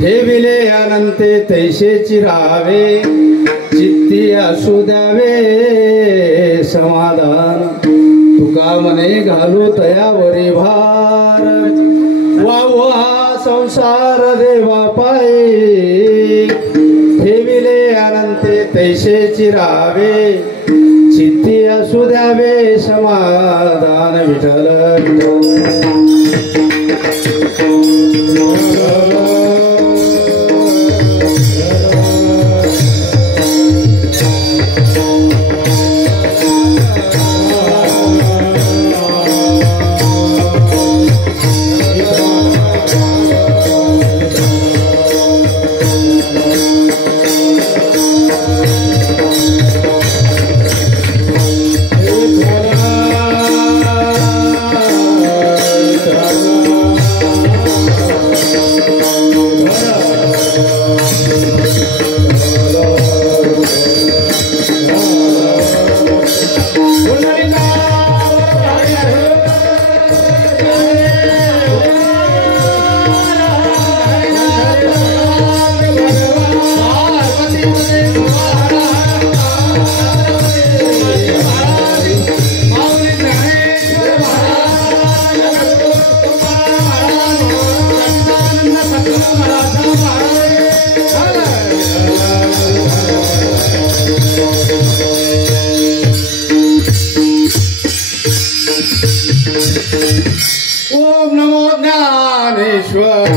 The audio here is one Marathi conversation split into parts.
ठेविले अनंते तैसेची राहावे, चित्ती असू द्यावे समाधान। तुका मने घालू तयावरी भार, वाहू हा संसार देवा पायी। ठेविले अनंते तैसेची राहावे, चित्ती असू द्यावे समाधान। विठ्ठल ओम नमो ज्ञानेश्वर।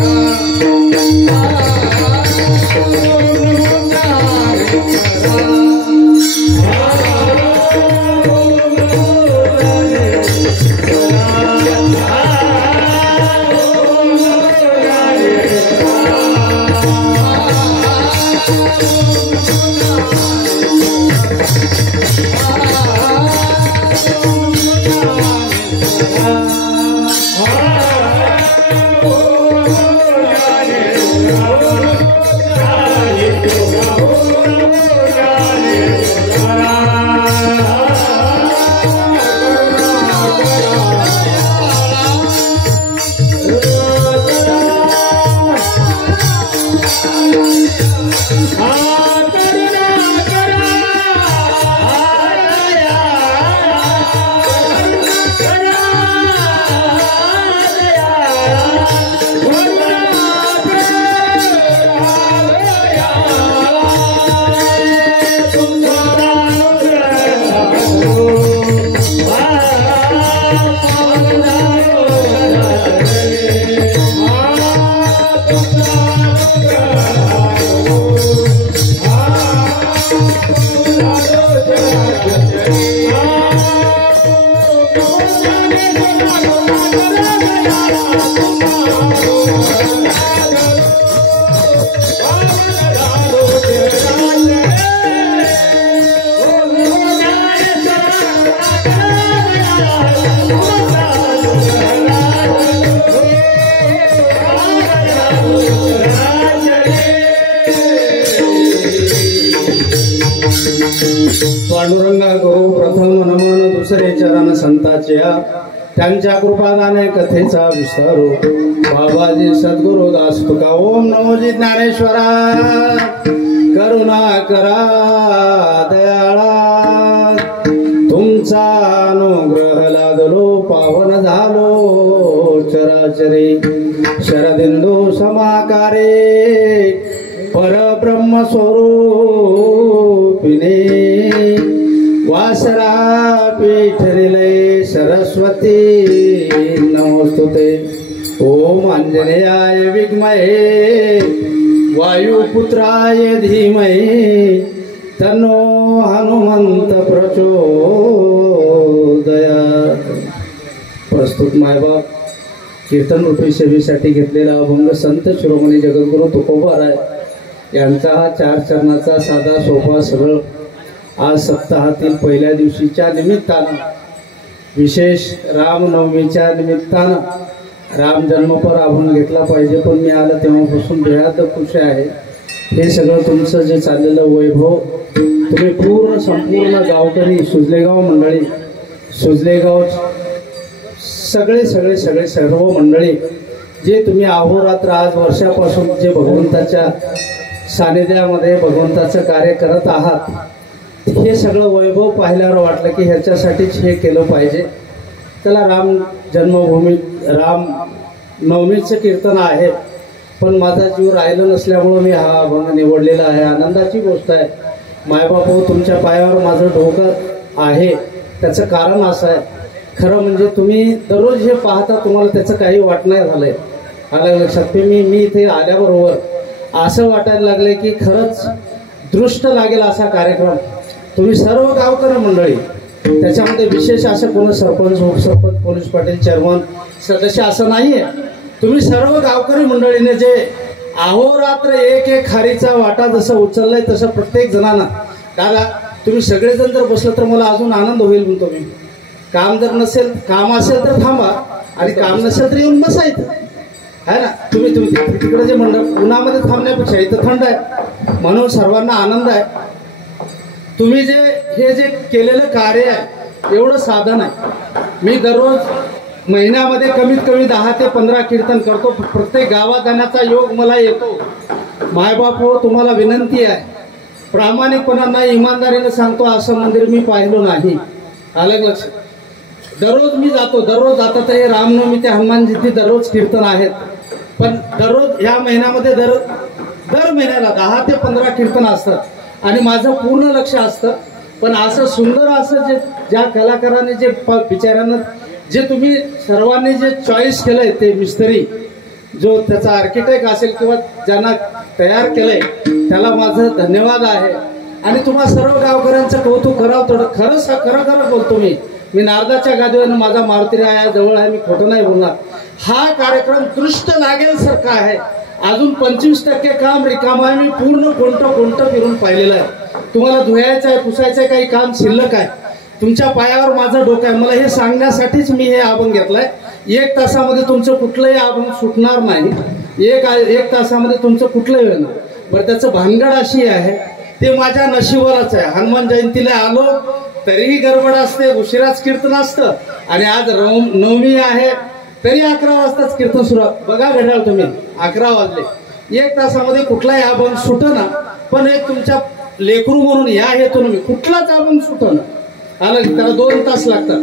पांडुरंगा गुरु प्रथम नमन, दुसरे चरण संताचे। त्यांच्या कृपादाने कथेचा विस्तारू, बाबाजी सद्गुरु दास तुका। ओम नमो जी ज्ञानेश्वरा, करुणा करा दयाळा। तुमचा अनुग्रह लादलो, पावन झालो चराचरे। शरदिंदू समाकारे, परब्रह्म स्वरूपिणे। वासरा पीठरिले सरस्वती नमोस्तुते। ओम अंजनेयाय विद्महे, वायुपुत्राय धीमहि, तन्नो हनुमंत प्रचोदयात्। प्रस्तुत मायबाप कीर्तन रूपी सेवेसाठी घेतलेला अभंग संत शिरोमणी जगद्गुरु तुकोबाराय यांचा हा 4 चरणाचा साधा सोपा सरळ आज सप्ताहातील पहिल्या दिवशीच्या निमित्तानं, विशेष रामनवमीच्या निमित्तानं राम जन्मपर अभंग घेतला पाहिजे। पण मी आलं तेव्हापासून बेहद खुश आहे। हे सगळं तुमचं जे चाललेलं वैभव, तुम्ही पूर्ण संपूर्ण गावकरी, सुजलेगाव मंडळी, सुजलेगाव सगळे सर्व मंडळी जे तुम्ही अहोरात्र आज वर्षापासून जे भगवंताच्या सानिध्यामध्ये भगवंताचं कार्य करत आहात, हे सगळं वैभव पाहिल्यावर वाटलं की ह्याच्यासाठीच हे केलं पाहिजे. चला, राम जन्मभूमी राम नवमीचं कीर्तन आहे, पण माझा जीव राहिलं नसल्यामुळं मी हा अभंग निवडलेला आहे. आनंदाची गोष्ट आहे. मायबाप हो, तुमच्या पायावर माझं डोकं आहे. त्याचं कारण असं आहे, खरं म्हणजे तुम्ही दररोज हे पाहता, तुम्हाला त्याचं काही वाट नाही झालंय. आलं लक्षात? मी इथे आल्याबरोबर असं वाटायला लागले की खरंच दृष्ट लागेल असा कार्यक्रम. तुम्ही सर्व गावकरी मंडळी, त्याच्यामध्ये विशेष असं कोण सरपंच, उपसरपंच, पोलीस पाटील, चेअरमन, सदस्य असं नाहीये. तुम्ही सर्व गावकरी मंडळीने जे अहोरात्र एक एक खारीचा वाटा जसं उचललाय, तसं प्रत्येक जणांना. दादा, तुम्ही सगळेजण जर बसलं तर मला अजून आनंद होईल. म्हणतो मी, काम जर नसेल, काम असेल तर थांबा, आणि काम नसेल तर येऊन बसायचं आहे ना. तुम्ही तिकडे जे मंडळ उन्हामध्ये थांबण्यापेक्षा इथं थंड आहे, म्हणून सर्वांना आनंद आहे. तुम्ही हे जे केलेलं कार्य आहे, एवढं साधन आहे. मी दररोज महिन्यामध्ये कमीत कमी 10 ते 15 कीर्तन करतो. प्रत्येक गावात जाण्याचा योग मला येतो. मायबाप हो, तुम्हाला विनंती आहे, प्रामाणिकपणानं इमानदारीनं सांगतो, असं मंदिर मी पाहिलं नाही. अलग लक्ष. दररोज मी जातो, दररोज जाता तर हे रामनवमी ते हनुमान जयंती दररोज कीर्तन आहेत, पण दररोज या महिन्यामध्ये दर महिन्याला 10 ते 15 कीर्तन असतात, आणि माझं पूर्ण लक्ष असतं. पण असं सुंदर असं ज्या कलाकाराने जे बिचाऱ्यानं जे तुम्ही सर्वांनी जे चॉईस केलंय, ते मिस्त्री जो त्याचा आर्किटेक्ट असेल किंवा ज्यांना तयार केलंय, त्याला माझं धन्यवाद आहे. आणि तुम्हाला सर्व गावकऱ्यांचं कौतुक करावं थोडं. खरं बोलतो मी नारदाच्या गादीवर माझा मारुतीराया जवळ आहे, मी खोटं नाही बोलणार. हा कार्यक्रम दृष्ट लागेल सारखा आहे. अजून 25% काम रिकाम आहे. मी पूर्ण कोणतं फिरून पाहिलेलं आहे. तुम्हाला धुयायचं आहे, पुसायचं आहे, काही काम शिल्लक आहे. तुमच्या पायावर माझं डोकं आहे. मला हे सांगण्यासाठीच मी हे अभंग घेतलाय. 1 तासामध्ये तुमचं कुठलंही अभंग सुटणार नाही. एक तासामध्ये तुमचं कुठलंही होणार. बरं, त्याचं भानगड अशी आहे, ते माझ्या नशिबालाच आहे. हनुमान जयंतीला आलो तरीही गडबड असते, उशिराच कीर्तन असतं, आणि आज नवमी आहे तरी 11 वाजताच कीर्तन सुरू. बघा घड्याळ तुम्ही, 11 वाजले. 1 तासामध्ये कुठलाही अभंग सुटना. पण एक तुमच्या लेकरू म्हणून या हेतून मी कुठलाच अभंग सुटना. आलं, त्याला 2 तास लागतात.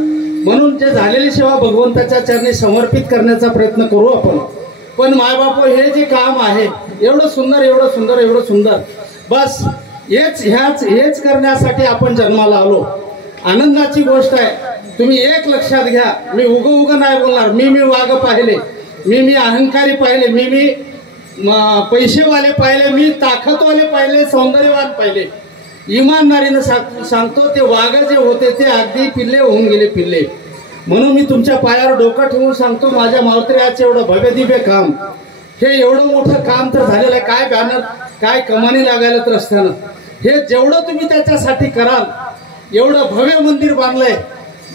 म्हणून जे झालेली सेवा भगवंताच्या चरणी समर्पित करण्याचा प्रयत्न करू आपण. पण मायबाप, हे जे काम आहे एवढं सुंदर, बस हेच करण्यासाठी आपण जन्माला आलो. आनंदाची गोष्ट आहे. तुम्ही एक लक्षात घ्या, मी उग नाही बोलणार. मी वाघ पाहिले, मी अहंकारी पाहिले, मी पैसेवाले पाहिले, मी ताकदवाले पाहिले, सौंदर्यवान पाहिले. इमानदारीनं सांगतो, ते वाघ जे होते ते अगदी पिल्ले होऊन गेले, पिल्ले. म्हणून मी तुमच्या पायावर डोकं ठेवून सांगतो, माझ्या मारुतीरायाचं एवढं भव्य दिव्य काम, हे एवढं मोठं काम तर झालेलं आहे. काय बॅनर, काय कमानी लागायला तर असताना हे जेवढं तुम्ही त्याच्यासाठी कराल, एवढं भव्य मंदिर बांधलंय.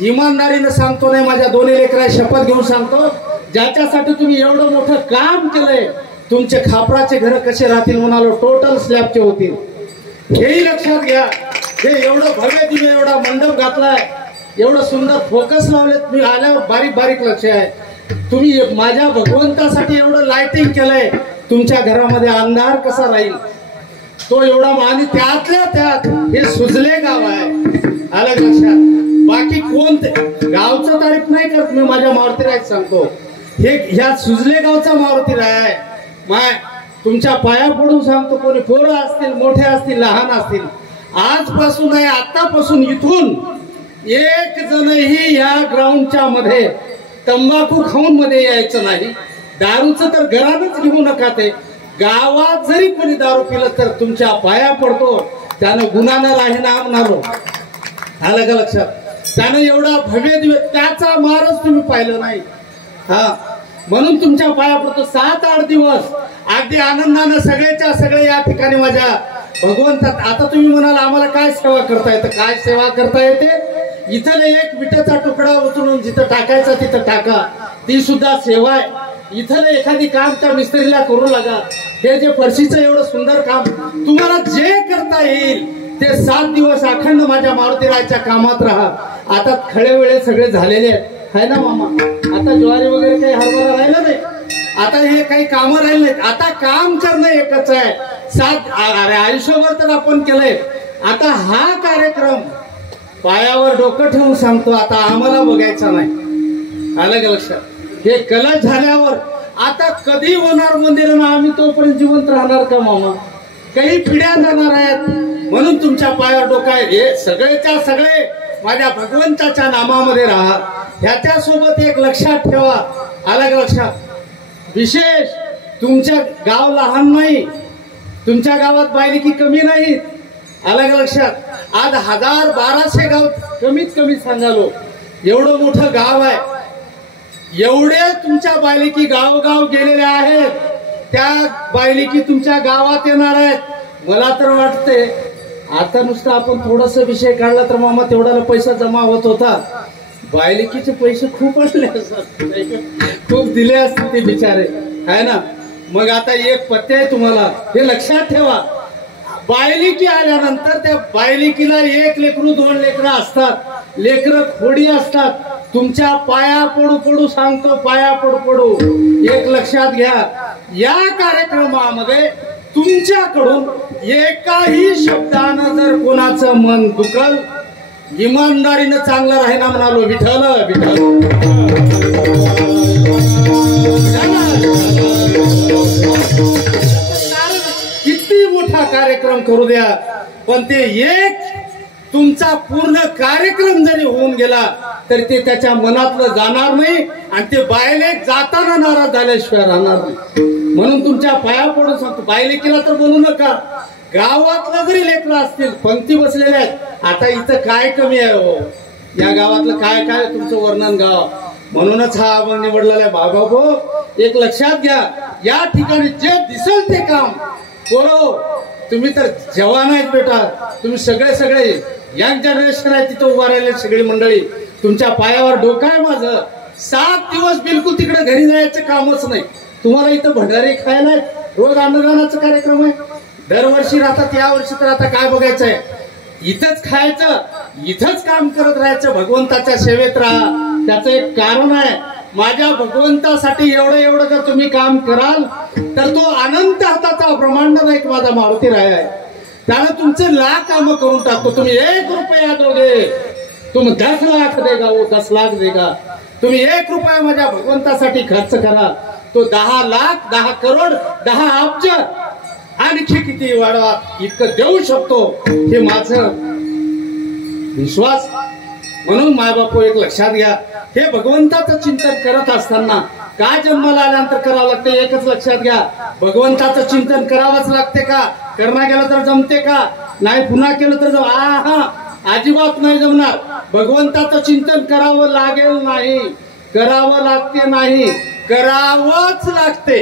इमानदारीनं सांगतो, नाही माझ्या 2 लेकरा शपथ घेऊन सांगतो, ज्याच्यासाठी तुम्ही एवढं मोठं काम केलंय, तुमचे खापराचे घर कसे राहतील म्हणालो, टोटल स्लॅबचे होतील. हेही लक्षात घ्या. हे एवढं भव्य दिव्य एवढा मंडप घातलाय, एवढं सुंदर फोकस लावलेत. मी आल्यावर बारीक लक्ष आहे. तुम्ही माझ्या भगवंतासाठी एवढं लाइटिंग केलंय. तुमच्या घरामध्ये अंधार कसा राहील तो एवढा. आणि त्यातल्या त्यात हे सुजले गाव आहे. अलग लक्षात. बाकी कोणते गावचं तारीफ नाही करत मी, माझ्या मारुतीरायाचं सांगतो, हे ह्या सुजले गावचा मारुतीराय आहे. तुमच्या पाया पडून सांगतो, कोणी पोरं असतील, मोठे असतील, लहान असतील, आजपासून आहे, आतापासून इथून एक जणही या ग्राउंडच्या मध्ये तंबाखू खाऊन मध्ये यायचं नाही. दारूचं तर घरातच घेऊ नका. ते गावात जरी कोणी दारू पिलं तर तुमच्या पाया पडतो, त्यानं गुन्हानं राहणारो. आलं का लक्षात? त्यानं एवढा भव्य दिवस, त्याचा मारच तुम्ही पाहिलं नाही. म्हणून तुमच्या पाया पडतो. 7-8 दिवस अगदी आनंदानं सगळे या ठिकाणी माझ्या भगवंतात. आता तुम्ही म्हणाल आम्हाला काय सेवा करता येतं? काय सेवा करता येते? इथं एक विटाचा तुकडा उचलून जिथं टाकायचा तिथं टाका, ती सुद्धा सेवा आहे. इथं एखादी काम त्या मिस्त्रीला करू लागा. हे जे फरशीचं एवढं सुंदर काम तुम्हाला जे करता येईल ते 7 दिवस अखंड माझ्या मारुतीरायाच्या कामात राहा. आता खळे वेळे सगळे झालेले आहे ना मामा. आता ज्वारी वगैरे काही हरभरा राहिला नाही. आता हे काही कामं राहिले नाहीत. आता काम करणं एकच आहे. अरे आयुष्यभर तर आपण केलंय. आता हा कार्यक्रम पायावर डोकं ठेवून सांगतो, आता आम्हाला बघायचा नाही. आलं का लक्षात? हे कलश झाल्यावर आता कधी होणार मंदिर ना आम्ही तोपर्यंत जिवंत राहणार का मामा? काही पिढ्या जाणार आहेत. म्हणून तुमच्या पायावर डोकं आहे. हे सगळेच्या सगळे माझ्या भगवंताच्या नामामध्ये राहा. ह्याच्यासोबत एक लक्षात ठेवा. आलं का लक्षात? विशेष तुमच्या गाव लहान नाही, तुमच्या गावात बायलिकी कमी नाहीत. आलं का लक्षात? आज 1000-1200 गाव कमीत कमी सांगालो. एवढं मोठं गाव आहे. एवढे तुमच्या बायलिकी गावोगाव गेलेल्या आहेत. त्या बायलिकी तुमच्या गावात येणार आहेत. मला तर वाटते आता नुसतं आपण थोडासा विषय काढला तर मामा तेवढा पैसा जमा होत होता. बायलिकीचे पैसे खूप असले असतात, खूप दिले असतील ते बिचारे, आहे ना. मग आता एक पत्ते आहे तुम्हाला, हे लक्षात ठेवा. बायलिकी आल्यानंतर त्या बायलिकीला 1 लेकरू 2 लेकरं असतात. लेकरं खोडी असतात. तुमच्या पाया पडू पडू सांगतो, पाया पडू पडू एक लक्षात घ्या. या कार्यक्रमामध्ये तुमच्याकडून एकाही शब्दानं जर कोणाचं मन दुखल, इमानदारीनं चांगलं राहीना म्हणालो. विठ्ठल विठ्ठल. किती मोठा कार्यक्रम करू द्या, पण ते एक तुमचा पूर्ण कार्यक्रम जरी होऊन गेला तर ते त्याच्या मनातलं जाणार नाही आणि ते बायलेक जाताना नाराज झाल्याशिवाय राहणार नाही. म्हणून तुमच्या पाया पडून सांगतो, बायलेकीला तर बोलू नका. गावातलं जरी लेकरं असतील पंक्ती बसलेल्या आहेत. आता इथं काय कमी आहे हो? या गावातलं काय काय तुमचं वर्णन गाव. म्हणूनच हा अभंग निवडलेला आहे. बाबा एक लक्षात घ्या, या ठिकाणी जे दिसेल ते काम करो. तुम्ही तर जवान आहेत बेटा, तुम्ही सगळे यंग जनरेशन आहे. तिथं उभा राहिले सगळी मंडळी. तुमच्या पायावर डोकं आहे माझं. 7 दिवस बिलकुल तिकडे घरी जायचं कामच नाही. तुम्हाला इथं भंडारे खायला रोज अन्नदानाचा कार्यक्रम आहे. दरवर्षी राहतात, या वर्षी तर आता काय बघायचंय, इथंच खायचं, इथंच काम करत राहायचं. भगवंताच्या सेवेत राहा. त्याचं एक कारण आहे. माझ्या भगवंतासाठी एवढं जर तुम्ही काम कराल तर तो अनंत हाताचा ब्रह्मांड नाही माझा मारुती राय आहे. त्यानं तुमचे लाख काम करून टाकतो. तुम्ही 1 रुपया दोगे, तुम 10 लाख देगा, वो 10 लाख देगा. तुम्ही 1 रुपया माझ्या भगवंतासाठी खर्च करा, तो 10 लाख, 10 करोड, 10 अब्ज आणखी किती वाढवा इतकं देऊ शकतो. हे माझं विश्वास. म्हणून मायबापू एक लक्षात घ्या, हे भगवंताचं चिंतन करत असताना का जन्माला आल्यानंतर करावं लागते एकच लक्षात घ्या. भगवंताचं चिंतन करावंच लागते का? करणं गेलं तर जमते का? नाही. पुन्हा केलं तर अजिबात नाही जमणार. भगवंताचं चिंतन करावं लागेल नाही, करावं लागते नाही, करावंच लागते.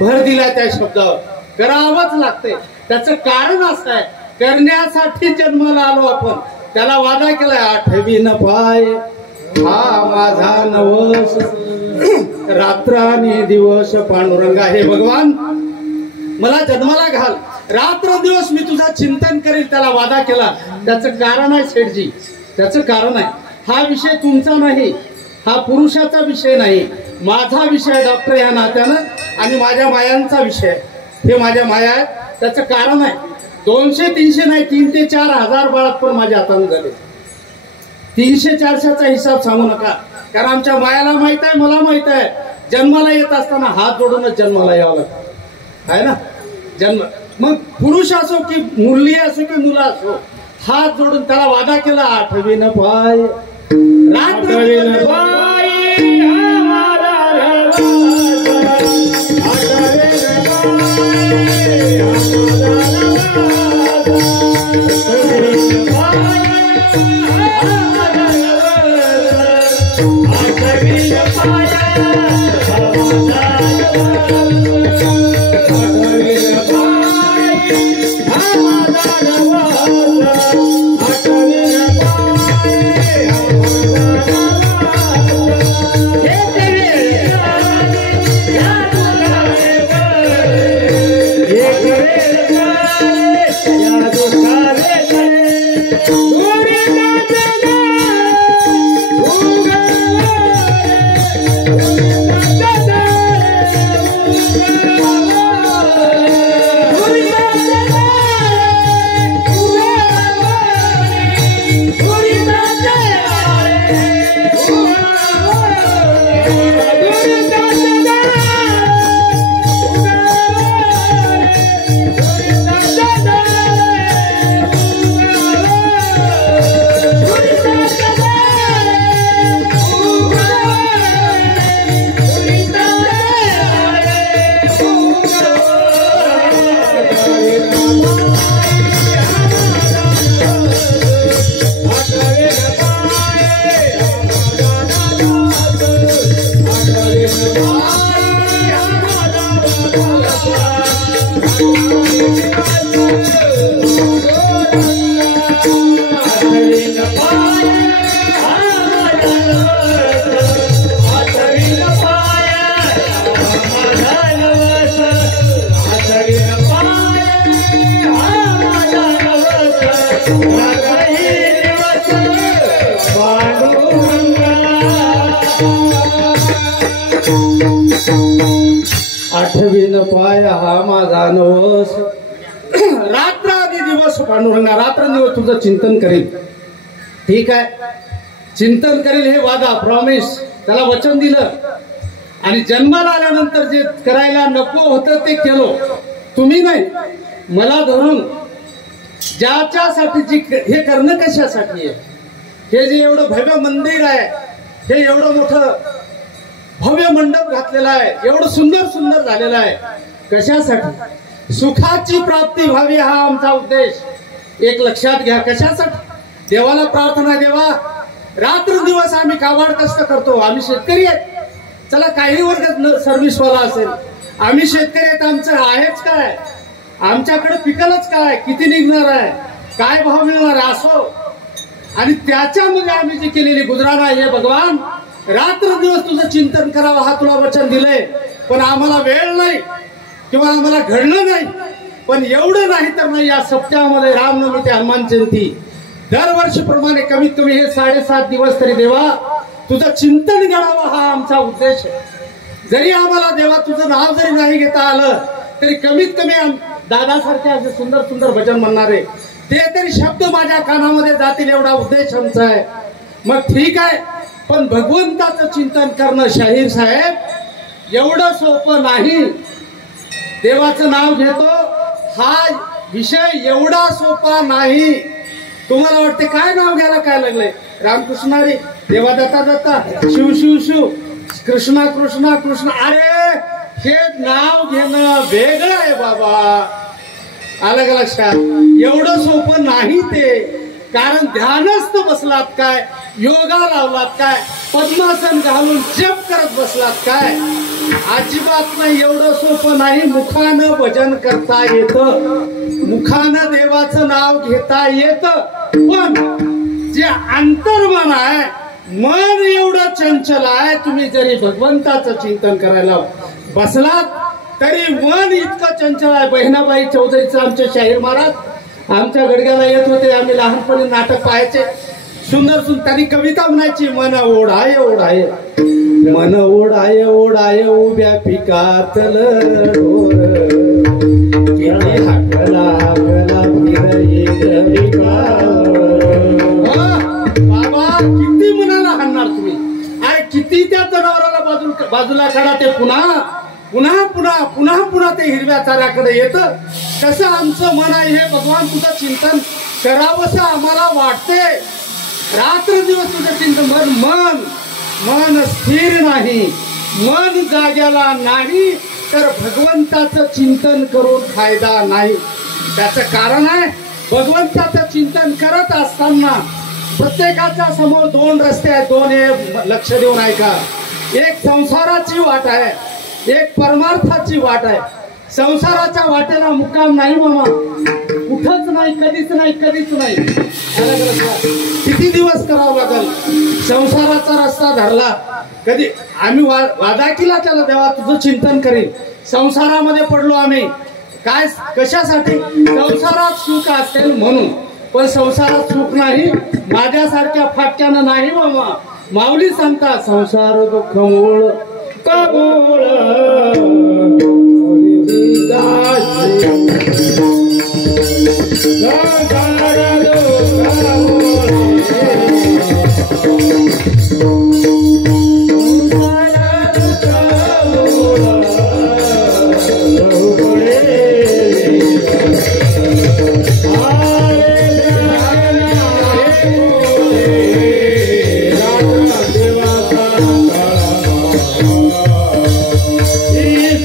भर दिला त्या शब्दावर, करावंच लागते. त्याचं कारण असं आहे, करण्यासाठी जन्माला आलो आपण. त्याला वादा केलाय, 8वीन पाय हा माझा नवस, रात्र आणि दिवस पांडुरंगा. हे भगवान मला जन्माला घाल, रात्र दिवस मी तुझं चिंतन करेल. त्याला वादा केला. त्याचं कारण आहे सेठजी, त्याचं कारण आहे. हा विषय तुमचा नाही, हा पुरुषाचा विषय नाही, माझा विषय डॉक्टर या नात्यानं आणि माझ्या मायांचा विषय. हे माझ्या माया आहेत. त्याचं कारण आहे. 200-300 नाही, 3 ते 4 हजार बाळात पण माझ्या हाताने झाले. 300-400चा हिसाब सांगू नका, कारण आमच्या मायाला माहित आहे, मला माहित आहे. जन्माला येत असताना हात जोडूनच जन्माला यावं लागतं, आहे ना. जन्म मग पुरुष असो की मुली असो की मुलं असो, हात जोडून त्याला वादा केला. 8वीन पाय रात्र पाय Yeah. आठवीन पाय हा माझा नवस, रात्रादी दिवस पांडुरंगा, रात्रंदिवस तुझं चिंतन करील. ठीक आहे, चिंतन करेल हे वादा, प्रॉमिस, त्याला वचन दिलं. आणि जन्माला आल्यानंतर जे करायला नको होतं ते केलं. तुम्ही नाही, मला धरून ज्याच्यासाठी जी हे करणं कशासाठी आहे, हे जे एवढं भव्य मंदिर आहे, हे एवढं मोठं भव्य मंडप घातलेला आहे, एवढं सुंदर सुंदर झालेलं आहे, कशासाठी? सुखाची प्राप्ती व्हावी हा आमचा उद्देश. एक लक्षात घ्या. कशासाठी? देवाला प्रार्थना. देवा, रात्र दिवस आम्ही काबाड कष्ट करतो. आम्ही शेतकरी आहेत. चला, काही वर्ग सर्व्हिसवाला असेल, आम्ही शेतकरी आहेत. आमचं आहेच काय? आमच्याकडे पिकलच काय? किती निघणार आहे? काय भाव मिळणार आहे? असो. आणि त्याच्यामध्ये आम्ही जी केलेली गुजराणा, हे भगवान रात्र दिवस तुझं चिंतन करावं हा तुला वचन दिलंय. पण आम्हाला वेळ नाही किंवा आम्हाला घडलं नाही. पण एवढं नाही तर नाही, या सप्ताहामध्ये रामनवमी ते हनुमान जयंती दरवर्षीप्रमाणे कमीत कमी हे 7.5 दिवस तरी देवा तुझं चिंतन करावं हा आमचा उद्देश आहे. जरी आम्हाला देवा तुझं नाव जरी नाही घेता आलं तरी कमीत कमी दादासारखे असे सुंदर सुंदर भजन म्हणणारे ते तरी शब्द माझ्या कानामध्ये जातील एवढा उद्देश आमचा आहे. मग ठीक आहे, पण भगवंताचं चिंतन करणं शाहीर साहेब एवढं सोपं नाही. देवाचं नाव घेतो हा विषय एवढा सोपा नाही. तुम्हाला वाटते काय नाव घ्यायला काय लागलंय? रामकृष्णारी, देवा दत्ता दत्ता, शिव शिव शिव, कृष्णा कृष्णा कृष्ण. अरे हे नाव घेणं वेगळं आहे बाबा. आलं का लक्षात? एवढं सोपं नाही ते. कारण ध्यानस्थ बसलात काय, योगा लावलात काय, पद्मासन घालून जप करत बसलात काय, अजिबात नाही. एवढं सोपं नाही. मुखानं भजन करता येतं, मुखानं देवाचं नाव घेता येतं. पण जे अंतर्मन आहे, मन एवढं चंचल आहे, तुम्ही जरी भगवंताचं चिंतन करायला बसलात तरी मन इतकं चंचल आहे. बहिणाबाई चौधरीचं आमचे शाहीर महाराज आमच्या गडग्याला येत होते. आम्ही लहानपणी नाटक पाहायचे. सुंदर सुंदर त्यांनी कविता म्हणायची. मन ओढाय ओढाय, मन ओढाय ओढाय, उभ्या पिकातल ढोर, किती हाकला हाकला फिर बाबा, किती मनाला हाणणार तुम्ही? अरे किती त्या जनावराला बाजूला काढा, ते पुन्हा पुन्हा पुन्हा पुन्हा पुन्हा ते हिरव्या चाऱ्याकडे येतं. कसं आमचं मन आहे हे भगवान तुझं चिंतन करावंसं आम्हाला वाटते. रात्र दिवस तुझं चिंतन. मन मन स्थिर नाही, मन जाग्याला नाही तर भगवंताचं चिंतन करून फायदा नाही. त्याचं कारण आहे, भगवंताचं चिंतन करत असताना प्रत्येकाच्या समोर 2 रस्ते आहेत. 2 हे लक्ष देऊन ऐका. एक संसाराची वाट आहे, एक परमार्थाची वाट आहे. संसाराच्या वाटेला मुक्काम नाही मामा, कुठंच नाही, कधीच नाही, कधीच नाही. किती दिवस करावं लागल? संसाराचा रस्ता धरला कधी आम्ही वादा केला त्याला, देवा तुझं चिंतन करील. संसारामध्ये पडलो आम्ही. काय कशासाठी? संसारात सुख असेल म्हणून. पण संसारात सुख नाही, माझ्यासारख्या फाटक्यानं नाही मामा. माऊली सांगतात, संसार दुःख मूळ कबूळ Yeah.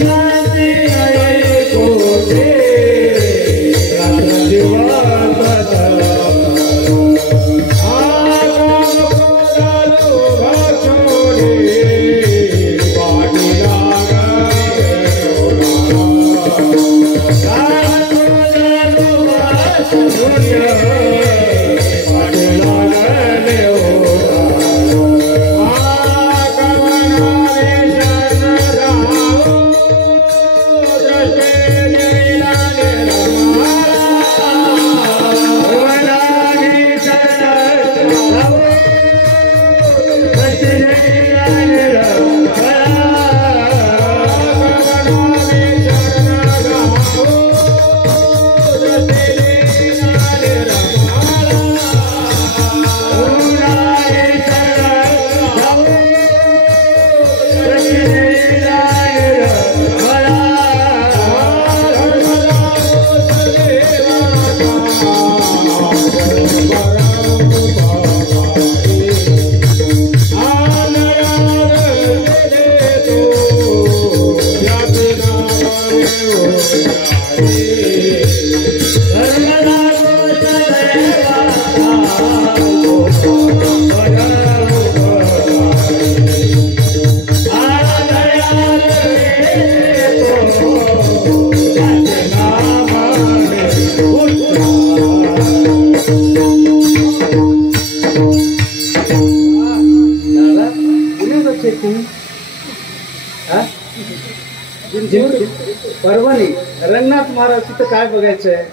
परभणी रंगनाथ महाराज तिथं काय बघायचंय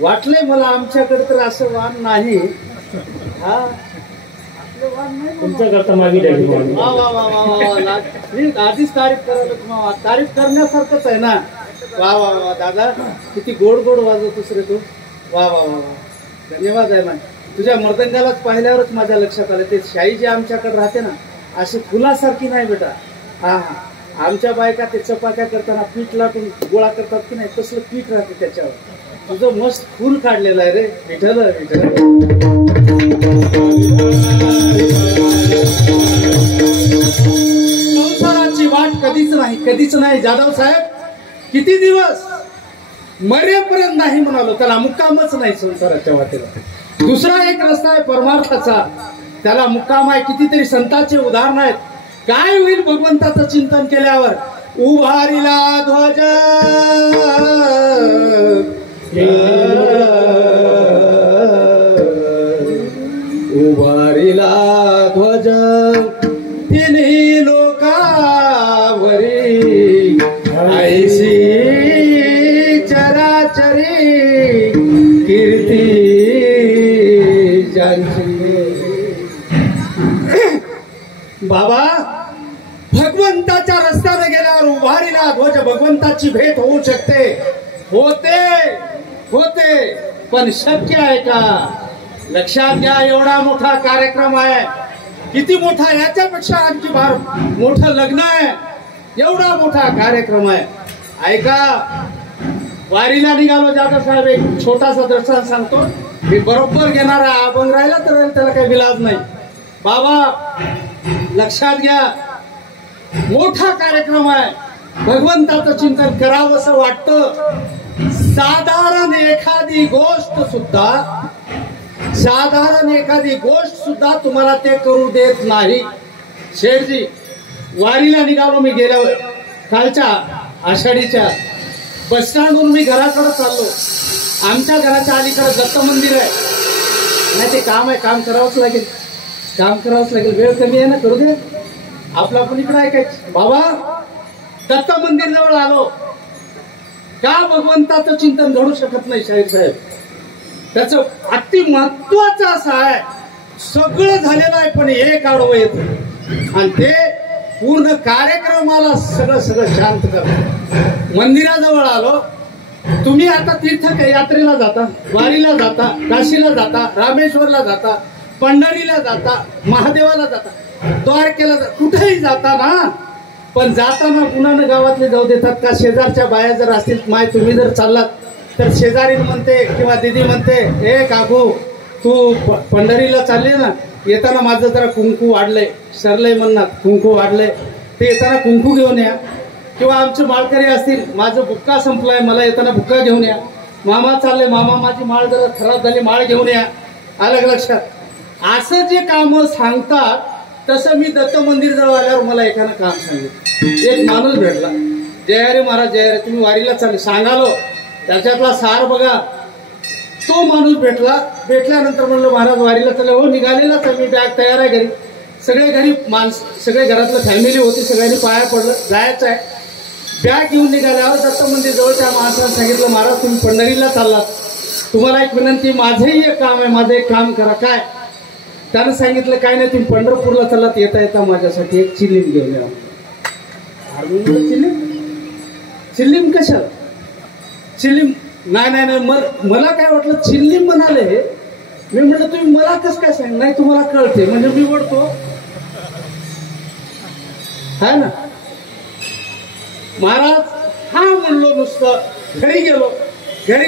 वाटलंय मला आमच्याकडे तर असं वाण नाही हा तुमच्याकरता मागितलं वा वा वा वा वा मी आधीच तारीफ करायला तुम्हाला तारीफ करण्यासारखंच आहे ना वा वा वा दादा किती गोड गोड वाजवतोस रे तू वा वा वा वा धन्यवाद आहे मॅम तुझ्या मृदंगालाच पाहिल्यावरच माझ्या लक्षात आलं ते शाई जे आमच्याकडे राहते ना अशी फुलासारखी नाही बेटा हा हा आमच्या बायका ते चपात्या करताना पीठ लाटून गोळा करतात की नाही तसलं पीठ राहते त्याच्यावर तुझं मस्त फुल काढलेलं आहे रे विठ्ठल विठ्ठल संसाराची वाट कधीच नाही जाधव साहेब किती दिवस मरेपर्यंत नाही म्हणालो त्याला मुक्कामच नाही संसाराच्या वाटेला दुसरा एक रस्ता आहे परमार्थाचा त्याला मुक्काम आहे कितीतरी संतांचे उदाहरण आहेत काय होईल भगवंताचं चिंतन केल्यावर उभारिला ध्वज उभारिला ध्वज तिन्ही लोकावरी ऐशी चराचरी कीर्ती ज्यांची बाबा भगवंताच्या रस्त्याने गेल्यावर उभारीला ध्वज भगवंताची भेट होऊ शकते होते पण शक्य आहे का लक्षात घ्या एवढा मोठा कार्यक्रम आहे किती मोठा याच्यापेक्षा आणखी फार मोठं लग्न आहे एवढा मोठा कार्यक्रम आहे ऐका वारीला निघालो जाधव साहेब एक छोटासा दर्शन सांगतो मी बरोबर घेणारा अभंग राहिला तर त्याला काही विलाज नाही बाबा लक्षात घ्या मोठा कार्यक्रम आहे भगवंताचं चिंतन करावं असं वाटतं साधारण एखादी गोष्ट सुद्धा तुम्हाला ते करू देत नाही शेठजी वारीला निघालो मी गेल्या कालच्या आषाढीच्या बस स्टँडवरून मी घराकडे चाललो आमच्या घराच्या अलीकडे दत्त मंदिर आहे नाही ते काम आहे काम करावंच लागेल वेळ कमी आहे ना करू दे आपला आपण इकडे ऐकायचं बाबा दत्त मंदिर जवळ आलो का भगवंताचं चिंतन घडू शकत नाही शाहीर साहेब त्याचं अति महत्वाचं असं आहे सगळं झालेलं आहे पण एक आडवं येत आणि ते पूर्ण कार्यक्रमाला सगळं शांत करत मंदिराजवळ आलो तुम्ही आता तीर्थ यात्रेला जाता वारीला जाता काशीला जाता रामेश्वरला जाता पंढरीला जाता महादेवाला जाता द्वारकेला कुठेही जाता ना पण जाताना पुन्हा गावातले जाऊ देतात का शेजारच्या बाया जर असतील माय तुम्ही जर चाललात तर शेजारी म्हणते किंवा दिदी म्हणते हे काकू तू पंढरीला चालले ना येताना माझं जरा कुंकू वाढलंय सरलंय म्हणणार कुंकू वाढलंय ते येताना कुंकू घेऊन या किंवा आमचे माळकरी असतील माझं बुक्का संपलाय मला येताना बुक्का घेऊन या मामा चाललंय मामा माझी माळ जरा खराब झाली माळ घेऊन या आलं लक्षात असं जे काम सांगतात तसं मी दत्त मंदिर जवळ आल्यावर मला एकानं काम सांगितलं एक माणूस भेटला जय हरे महाराज जय हरे तुम्ही वारीला चालले सांगालो त्याच्यातला सार बघा तो माणूस भेटल्यानंतर म्हणलं महाराज वारीला चालले हो निघालेलाच आहे मी बॅग तयार आहे घरी सगळे घरी सगळे घरातलं फॅमिली होती सगळ्यांनी पाया पडलं जायचं आहे बॅग घेऊन निघाल्यावर दत्त मंदिर जवळ त्या माणसाने सांगितलं महाराज तुम्ही पंढरीला चाललात तुम्हाला एक विनंती माझंही एक काम आहे माझं एक काम करा काय त्यानं सांगितलं काय नाही तुम्ही पंढरपूरला चाललात येता माझ्यासाठी एक चिलीम घेऊन या चिलीम कशाला चिलीम नाही मला काय वाटलं चिलीम म्हणाले मी म्हटलं तुम्ही मला कसं काय सांग नाही तुम्हाला कळते म्हणजे मी ओढतो है ना महाराज हा म्हणलो नुसतं घरी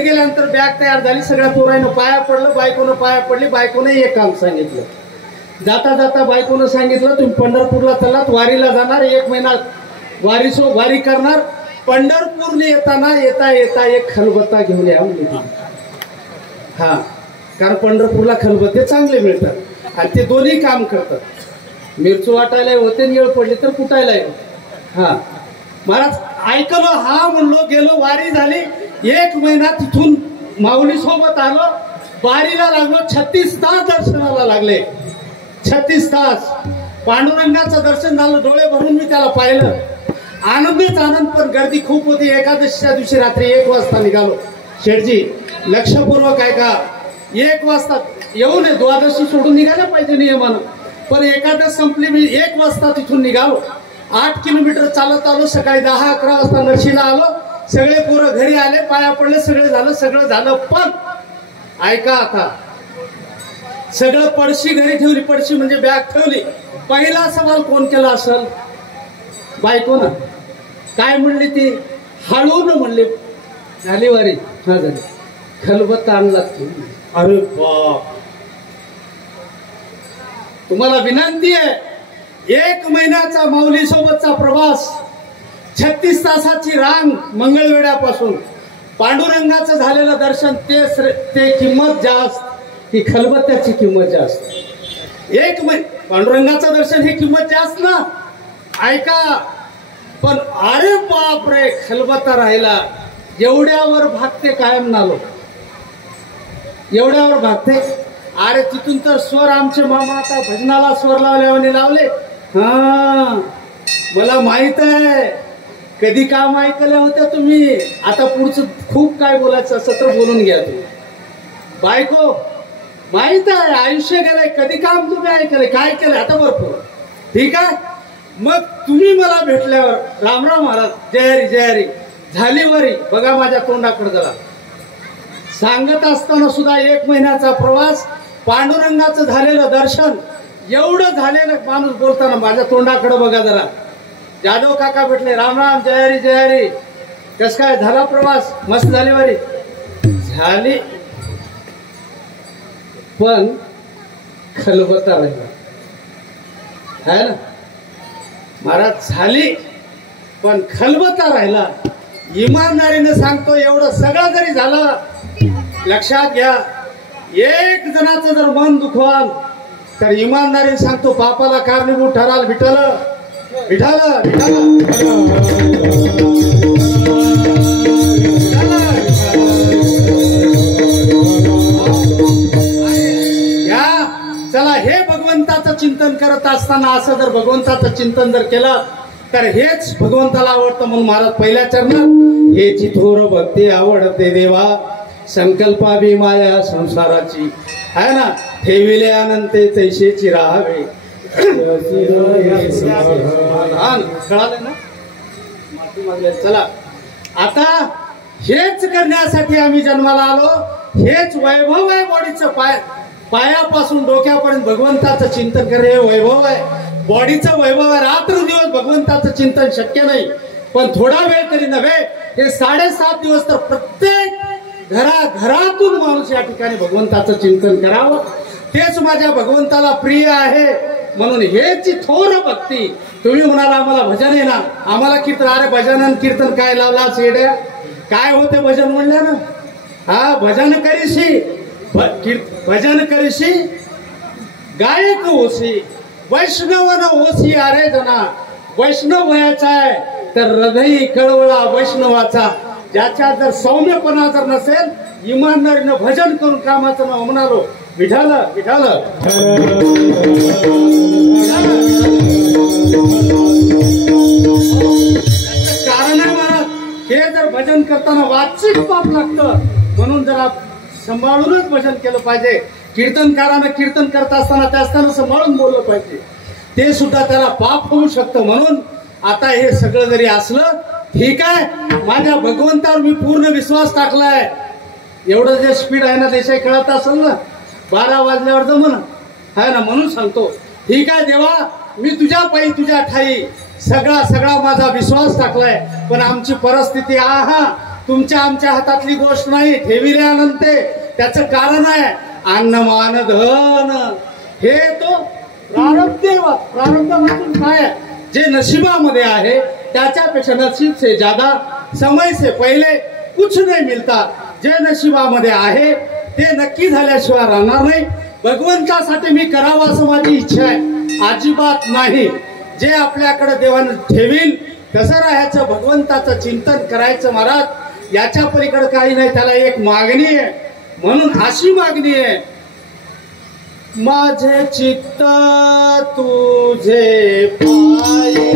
गेल्यानंतर बॅग तयार झाली सगळ्या पोरांना पाया पडलं बायकोनं पाया पडली बायकोनं एक काम सांगितलं जाता बायकोनं सांगितलं तुम्ही पंढरपूरला चाललात वारीला जाणार 1 महिना वारी करणार पंढरपूरने येता एक खलबत्ता घेऊन या हा कारण पंढरपूरला खलबत्ते चांगले मिळतात आणि ते दोन्ही काम करतात मिरचू वाटायला होते निळ पडली तर कुटायला हा महाराज ऐकलो हा म्हणलो गेलो वारी झाली 1 महिना तिथून माऊली सोबत आलो वारीला लागलो 36 तास दर्शनाला लागले 36 तास पांडुरंगाचं दर्शन झालं डोळे भरून मी त्याला पाहिलं आनंदच आनंद, पण गर्दी खूप होती. एकादशीच्या दिवशी रात्री 1 वाजता निघालो. शेठजी लक्षपूर्वक आहे का, 1 वाजता येऊ नये, द्वादशी सोडून निघायला पाहिजे नियमानं, पण एकादश संपली. मी 1 वाजता तिथून निघालो. 8 किलोमीटर चालत आलो. सकाळी 10-11 वाजता नरशीला आलो. सगळे पोरं घरी आले, पाया पडले, सगळं झालं. पण ऐका, आता सगळं पडशी घरी ठेवली. पडशी म्हणजे बॅग ठेवली. पहिला सवाल कोण केला असेल? बायको ना. काय म्हणली ती? हळून म्हणले, झाली वारी. हा झाली. खलबत आणला. अरे बाप, तुम्हाला विनंती आहे, 1 महिन्याचा माऊली सोबतचा प्रवास, 36 तासाची रांग मंगळवेढ्यापासून, पांडुरंगाचं झालेलं दर्शन, ते किंमत जास्त, ती खलबत्त्याची किंमत जास्त. 1 पांडुरंगाचं दर्शन ही किंमत जास्त ना. ऐका, पण अरे बाप रे, खलबत्ता राहिला. एवढ्यावर भागते कायम नालो, एवढ्यावर भागते. अरे तिथून तर स्वर आमचे मामा आता भजनाला स्वर लावल्याने लावले. हा, मला माहित आहे कधी काम ऐकल्या होत्या तुम्ही. आता पुढचं खूप काय बोलायचं असं तर बोलून घ्या तुम्ही. बायको माहित आहे, आयुष्य गेलंय, कधी काम तुम्ही ऐकलंय, काय केलंय, आता भरपूर. ठीक आहे, मग तुम्ही मला भेटल्यावर रामराव महाराज, जय हरी झाली वारी. बघा माझ्या तोंडाकडे जरा. सांगत असताना सुद्धा 1 महिन्याचा प्रवास, पांडुरंगाचं झालेलं दर्शन, एवढं झालेलं माणूस बोलताना माझ्या तोंडाकडे बघा जरा. जाधव काका भेटले, रामराम, जय हरी. कस काय झाला प्रवास? मस्त झाली वारी. झाली, पण खलबत्ता राहिला है ना महाराज. झाली, पण खलबत्ता राहिला. इमानदारीने सांगतो, एवढं सगळं जरी झालं, लक्षात घ्या, 1 जणाचं जर मन दुखवाल तर इमानदारीने सांगतो पापाला कारणीभूत ठराल. विठाल चला. हे भगवंताचं चिंतन करत असताना असं जर भगवंताचं चिंतन जर केलं तर हेच भगवंताला आवडतं. म्हणून महाराज पहिल्या चरणात, हेची थोर भक्ती आवडते देवा, संकल्पा माया संसाराची, है ना, ठेविले अनंते तैसेची राहावे. कळालं ना? चला, आता हेच करण्यासाठी आम्ही जन्माला आलो. हेच वैभव आहे बॉडीचं. पायापासून डोक्यापर्यंत भगवंताचं चिंतन करे, हे वैभव आहे. बॉडीचं वैभव आहे. रात्रंदिवस भगवंताचं चिंतन शक्य नाही, पण थोडा वेळ तरी नव्हे, हे 7.5 दिवस तर प्रत्येक घरातून माणूस या ठिकाणी भगवंताचं चिंतन करावं. तेच माझ्या भगवंताला प्रिय आहे. म्हणून हेची थोर भक्ती. तुम्ही म्हणाला आम्हाला भजन आहे ना, आम्हाला कीर्तन. अरे भजन आणि कीर्तन काय लावला शेड्या? काय होते भजन म्हणलं ना? हा, भजन करीशी, भजन करीशी गायक होशी, वैष्णवन होशी. अरे जना, वैष्णव व्हायचा आहे तर हृदय कळवळा वैष्णवाचा. ज्याच्यात जर सौम्यपणा जर नसेल, इमानदारीनं भजन करून कामाचं नाव म्हणालो, विठाल. कारण आहे महाराज, हे जर भजन करताना वाचिक पाप लागतं. म्हणून जरा सांभाळूनच भजन केलं पाहिजे. कीर्तनकारानं कीर्तन करत असताना त्या असताना सांभाळून बोललं पाहिजे. ते सुद्धा त्याला पाप होऊ शकतं. म्हणून आता हे सगळं जरी असलं, ठीक आहे, माझ्या भगवंतावर मी पूर्ण विश्वास टाकलाय. एवढं जे स्पीड आहे ना, देशात कळत असेल ना, 12 वाजल्यावर जमन आहे ना. म्हणून सांगतो, ठीक आहे देवा, मी तुझ्या पायी तुझ्या ठाई सगळा माझा विश्वास टाकलाय. पण आमची परिस्थिती तुमच्या आमच्या हातातली गोष्ट नाही. ठेविल्यानंतर त्याचं कारण आहे अन्न मान धन. हे तो प्रारब्धातून काय आहे, जे नशिबामध्ये आहे त्याच्यापेक्षा नसीब से ज्यादा समय से पहिले कुछ नाही मिळता. जे नशिबामध्ये आहे ते नक्की झाल्याशिवाय राहणार नाही. भगवंतासाठी मी करावं असं माझी इच्छा आहे, अजिबात नाही. जे आपल्याकडे देवानं ठेवील कसं राहायचं, भगवंताचं चिंतन करायचं महाराज. याच्या पलीकडे काही नाही. त्याला एक मागणी आहे. म्हणून अशी मागणी आहे, माझे चित्त तुझे पाये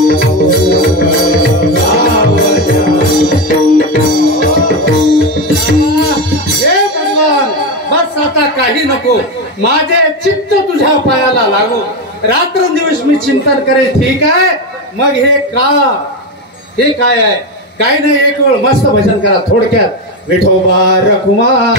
हे भगवान, बस आता काही नको, माझे चित्त तुझ्या पायाला लागो, रात्रंदिवस मी चिंतन करेन. ठीक आहे, मग हे काय आहे? काही नाही, एक वेळ मस्त भजन करा थोडक्यात. विठोबा रखुमार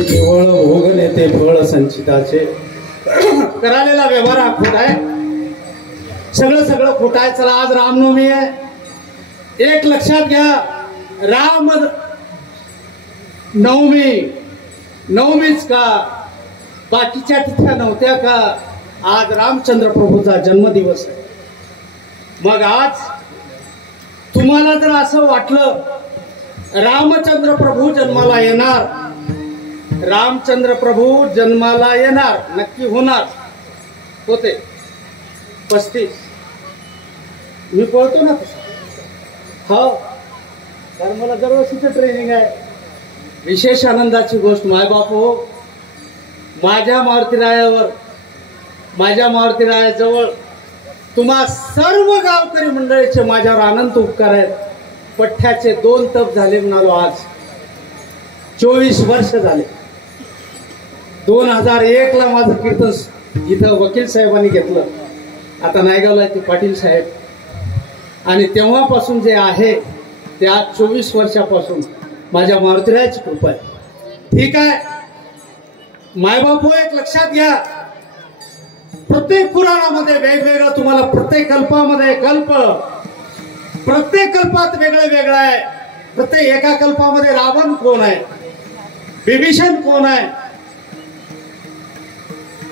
केवळ भोग नेते फळ संचिताचे. करालेला व्यवहार हा खोट आहे, सगळं खोट आहे. चला, आज रामनवमी आहे. एक लक्षात घ्या, राम नवमीच का, बाकीच्या तिथ्या नव्हत्या का? आज रामचंद्र प्रभूचा जन्मदिवस आहे. मग आज तुम्हाला जर असं वाटलं रामचंद्र प्रभू जन्माला येणार, रामचंद्र प्रभू जन्माला येणार, नक्की होणार. होते 35 मी पळतो ना हो, कारण मला दरवर्षीचं ट्रेनिंग आहे. विशेष आनंदाची गोष्ट, मायबाप हो, माझ्या मारुतीरायाजवळ तुम्हा सर्व गावकरी मंडळीचे माझ्यावर अनंत उपकार आहेत. पठ्ठ्याचे 2 तप झाले म्हणालो. आज 24 वर्ष झाले. 2001 ला माझं कीर्तन इथं वकील साहेबांनी घेतलं, आता नायगावला ते पाटील साहेब, आणि तेव्हापासून जे आहे ते आज 24 वर्षापासून माझ्या मारुतीरायाची कृपा आहे. ठीक आहे मायबाप हो, एक लक्षात घ्या, प्रत्येक पुराणामध्ये वेगवेगळं तुम्हाला, प्रत्येक कल्पामध्ये प्रत्येक कल्पात वेगळं आहे. प्रत्येक एका कल्पामध्ये रावण कोण आहे, विभीषण कोण आहे,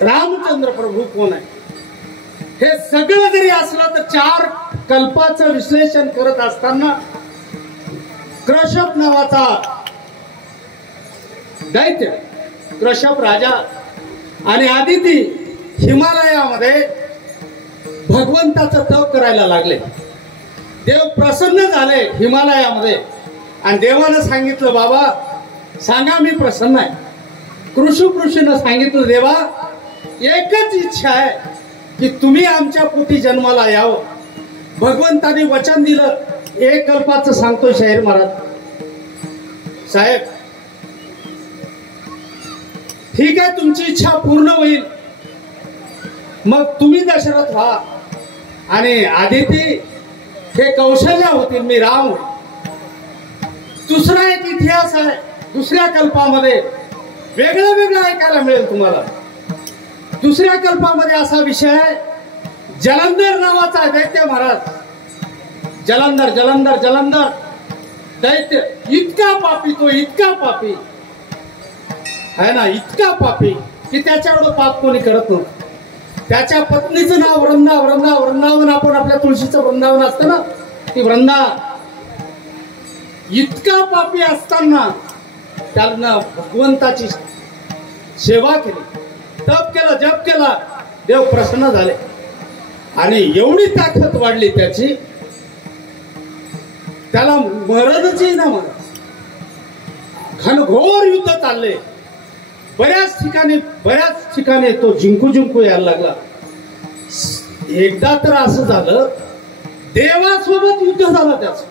रामचंद्र प्रभू कोण आहे, हे सगळं जरी असलं तर 4 कल्पाचं विश्लेषण करत असताना कृषभ नावाचा दैत्य, कृषभ राजा आणि आदिती हिमालयामध्ये भगवंताचं तप करायला लागले. देव प्रसन्न झाले हिमालयामध्ये, आणि देवानं सांगितलं, बाबा सांगा मी प्रसन्न आहे. ऋषीनं सांगितलं, देवा एकच इच्छा आहे की तुम्ही आमच्या पोटी जन्माला यावं. भगवंताने वचन दिलं. एक कल्पाचं सांगतो शाहीर महाराज साहेब, ठीक आहे तुमची इच्छा पूर्ण होईल, मग तुम्ही दशरथ व्हा आणि आदिती हे कौशल्या होतील, मी राम होईल. दुसरा एक इतिहास आहे, दुसऱ्या कल्पामध्ये वेगळं ऐकायला मिळेल तुम्हाला. दुसऱ्या कल्पामध्ये असा विषय आहे, जलंधर नावाचा दैत्य महाराज, जलंधर दैत्य इतका पापी आहे ना, इतका पापी की त्याच्या एवढं पाप कोणी करत नव्हतं. त्याच्या पत्नीचं नाव वृंदावन, आपण आपल्या तुळशीचं वृंदावन असतं ना, ती वृंदा. इतका पापी असताना त्यानं भगवंताची सेवा केली, तप केलं, जप केला, देव प्रसन्न झाले आणि एवढी ताकद वाढली त्याची, त्याला मरणच येईना. घनघोर युद्ध चालले, बऱ्याच ठिकाणी तो जिंकू यायला लागला. एकदा तर असं झालं, देवासोबत युद्ध झालं त्याचं.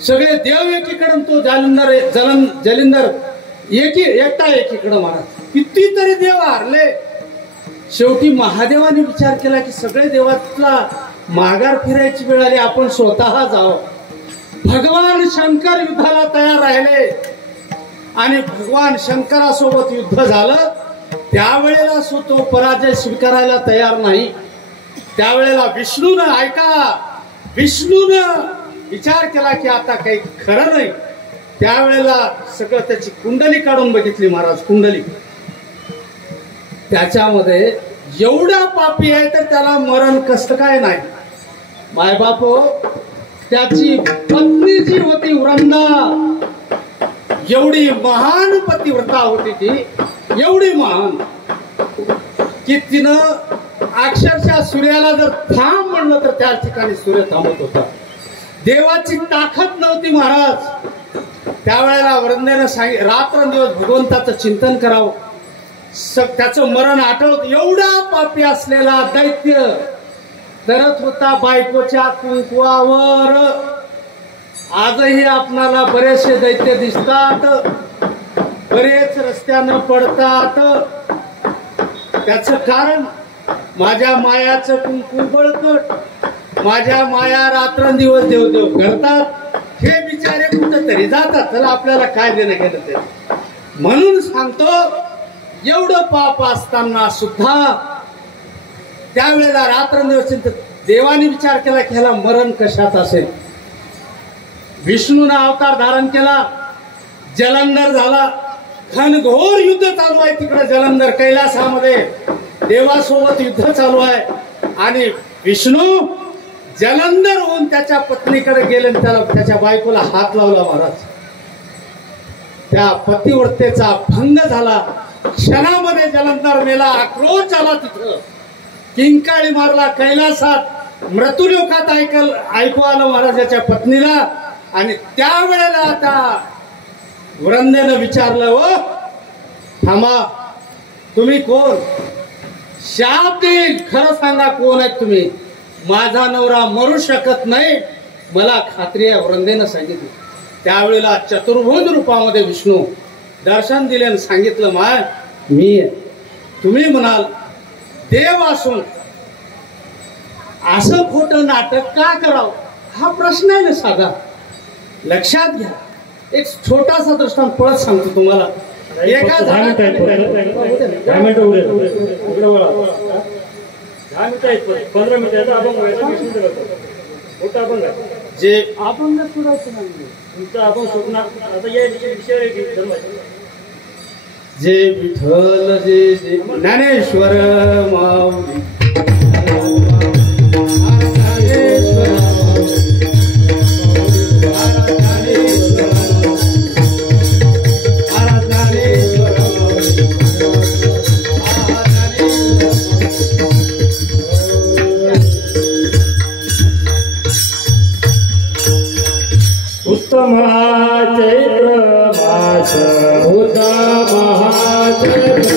सगळे देव एकीकडे, तो जलिंदर एकटा एकीकडे. महाराज कितीतरी देव हारले. शेवटी महादेवाने विचार केला की सगळे देवातला माघार फिरायची वेळ आली, आपण स्वतः जावं. भगवान शंकर युद्धाला तयार राहिले आणि भगवान शंकरासोबत युद्ध झालं. त्यावेळेला तो पराजय स्वीकारायला तयार नाही. त्यावेळेला विष्णूनं विचार केला की आता काही खरं नाही. त्यावेळेला सगळं त्याची कुंडली काढून बघितली महाराज. कुंडली त्याच्यामध्ये एवढा पापी आहे तर त्याला मरण कसं काय नाही. मायबाप त्याची पत्नी जी होती वृंदा, एवढी महान पतिव्रता होती ती, एवढी महान की तिनं अक्षरशः सूर्याला जर थांब म्हणलं तर त्या ठिकाणी सूर्य थांबत होता. देवाची ताकद नव्हती महाराज. त्यावेळेला वृंदेनं रात्रंदिवस भगवंताचं चिंतन करावं, त्याचं मरण आठवत. एवढा पापी असलेला दैत्य तरत होता बायकोच्या कुंकवावर. आजही आपणाला बरेचसे दैत्य दिसतात, बरेच रस्त्यानं पडतात. त्याचं कारण माझ्या मायाचं कुंकू बळकट, माझ्या माया रात्रंदिवस देवदेव करतात. हे बिचारे कुठंतरी जातात, चला आपल्याला काय देणं घेणं ते. म्हणून सांगतो, एवढं पाप असताना सुद्धा त्यावेळेला रात्रंदिवस देवाने विचार केला की ह्याला मरण कशात असेल. विष्णूने अवतार धारण केला, जलंधर झाला. घनघोर युद्ध चालू आहे तिकडे जलंधर कैलासामध्ये, देवासोबत युद्ध चालू आहे. आणि विष्णू जलंधर होऊन त्याच्या पत्नीकडे गेले, त्याला त्याच्या बायकोला हात लावला महाराज. त्या पतिव्रतेचा भंग झाला. क्षणामध्ये जलंधर मेला. आक्रोश झाला तिथं, किंकाळी मारला कैलासात. मृत्यूलोकात ऐकू आलं महाराजाच्या पत्नीला. आणि त्यावेळेला आता वृंदेनं विचारलं, ओ थांबा, तुम्ही कोण? शाप देईल, खरं सांगा कोण आहेत तुम्ही? माझा नवरा मरू शकत नाही, मला खात्री आहे, वृंदेनं सांगितलं. त्यावेळेला चतुर्भुज रूपामध्ये विष्णू दर्शन दिले आणि सांगितलं, माय मी. तुम्ही म्हणाल देव असून असं खोटं नाटक का करावं? हा प्रश्न आहे ना साधा. लक्षात घ्या. एक छोटासा दृष्टांत पळत सांगतो तुम्हाला. एका जे आपण जे विठ्ठल जे ज्ञानेश्वर माऊली चैत्र मास होता महाचैत्र